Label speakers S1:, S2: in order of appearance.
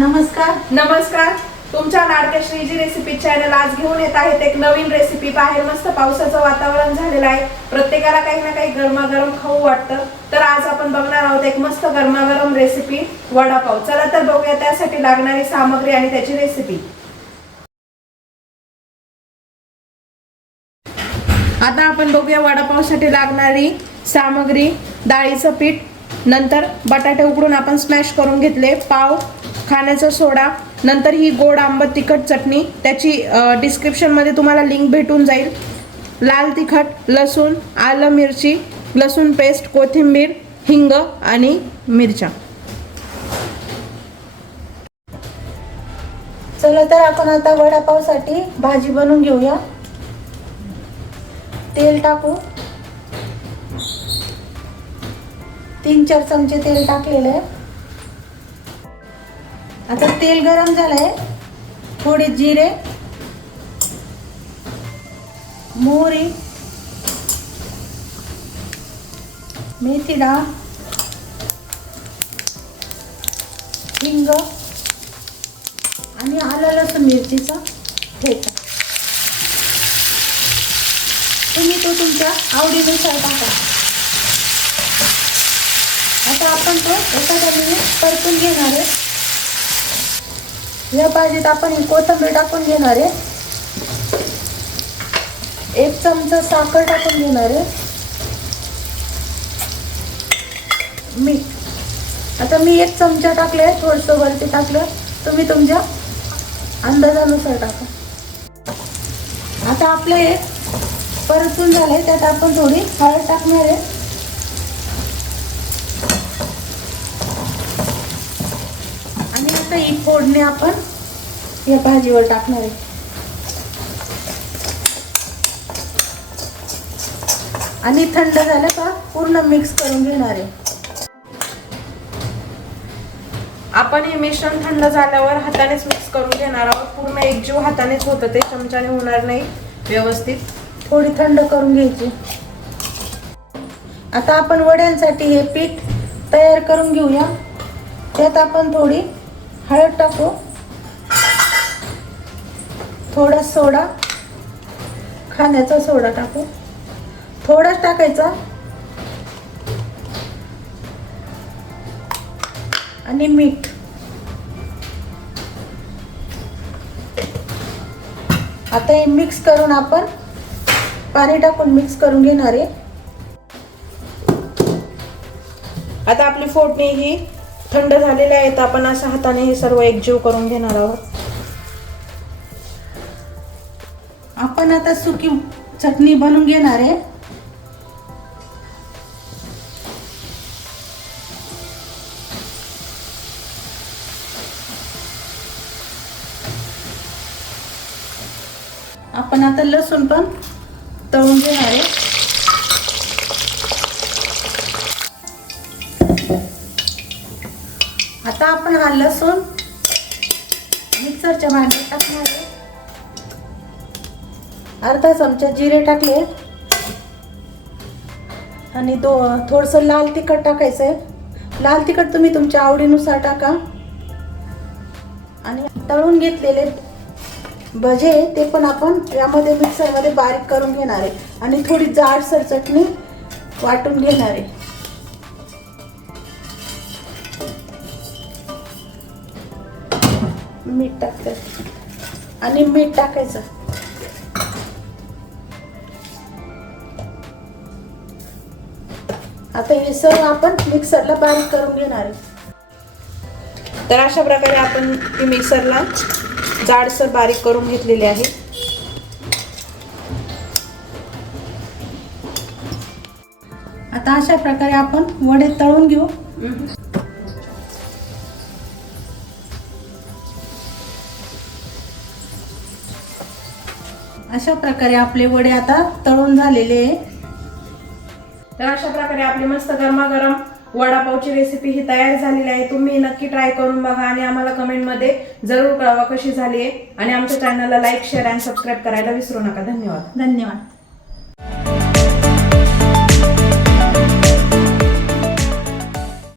S1: नमस्कार. नमस्कार. तुमच्या लाडक्या श्रीजी रेसिपी चॅनल आज घेऊन येत आहेत एक नवीन रेसिपी बाहेर मस्त पावसाचं वातावरण झालेलं आहे. प्रत्येकाला काही ना काही गरमागरम खाऊ वाटतं. तर आज आपण बघणार आहोत एक मस्त गरमागरम रेसिपी वडापाव. चला तर बघूया त्यासाठी लागणारी सामग्री आणि त्याची रेसिपी आता आपण बघूया वडापावसाठी लागणारी सामग्री. डाळीचं पीठ नंतर बटाटे उकडून आपण स्मॅश करून घेतले. पाव खाण्याचा सोडा नंतर ही गोड आंबट तिखट चटणी त्याची डिस्क्रिप्शनमध्ये तुम्हाला लिंक भेटून जाईल. लाल तिखट लसूण आलं मिरची लसूण पेस्ट कोथिंबीर हिंग आणि मिरच्या.
S2: चला तर आपण आता वडापावसाठी भाजी बनवून घेऊया. तेल टाकू. तीन चार चमचे तेल टाकलेले आहे. आता तेल गरम झालंय. थोडे जिरे मोहरी मेथी डाळ हिंग आणि आलं लसूण मिरचीचा ठेचा. तुम्ही तो तुमच्या आवडीनुसार टाका. आता आपण तो एका मिनिट परतून घेणार आहे. या भाजीत आपण ही कोथिंबीर टाकून घेणार आहे. एक चमचा साखर टाकून घेणार आहे. मीठ. आता मी एक चमचा टाकले थोडंसं वरती टाकलं तुम्ही तुमच्या अंदाजानुसार टाका. आता आपलं एक परतून झालंय त्यात आपण थोडी हळद टाकणार आहे. आता ही फोडणी आपण या भाजीवर टाकणार आहे. आणि थंड झालं का पूर्ण मिक्स करून घेणार आहे.
S1: आपण हे मिश्रण थंड झाल्यावर हातानेच मिक्स करून घेणार आहोत. पूर्ण एकजीव हातानेच होतं ते चमच्याने होणार नाही. व्यवस्थित.
S2: थोडी थंड करून घ्यायची. आता आपण वड्यांसाठी हे पीठ तयार करून घेऊया. त्यात आपण थोडी हळद टाकू. थोडा सोडा. खाण्याचा सोडा टाकू. थोडाच टाकायचा. आणि मीठ. आता हे मिक्स करून आपण पाणी टाकून मिक्स करून घेणार आहे.
S1: आता आपली फोडणी ही थंड झालेली आहे तर आपण अशा हाताने हे सर्व एकजीव करून घेणार आहोत.
S2: आपण आता सुकी चटणी बनवून घेणार आहे. आपण आता लसूण पण तळून घेणार आहे. आता आपण हा लसूण मिक्सरच्या भांड्यात टाकणार आहे. अर्धा चमचा जिरे टाकले. आणि दो थोडंसं लाल तिखट टाकायचं आहे. लाल तिखट तुम्ही तुमच्या आवडीनुसार टाका. आणि तळून घेतलेले भजे ते पण आपण यामध्ये मिक्सरमध्ये बारीक करून घेणार आहे. आणि थोडी जाडसर चटणी वाटून घेणार आहे. मीठ टाकलं आणि मीठ टाकायचं. आता हे सर्व आपण मिक्सरला बारीक करून घेणार आहे.
S1: तर अशा प्रकारे आपण ती मिक्सरला जाडसर बारीक करून घेतलेली आहे.
S2: आता अशा प्रकारे आपण वडे तळून घेऊ. अशा प्रकारे आपले वडे आता तळून झालेले आहे.
S1: तर अशा प्रकारे आपली मस्त गरमागरम वडापावची रेसिपी ही तयार झालेली आहे. तुम्ही नक्की ट्राय करून बघा आणि आम्हाला कमेंटमध्ये जरूर कळवा कशी झाली आहे. आणि आमच्या चॅनलला लाईक शेअर आणि सबस्क्राईब करायला विसरू नका. धन्यवाद.
S2: धन्यवाद.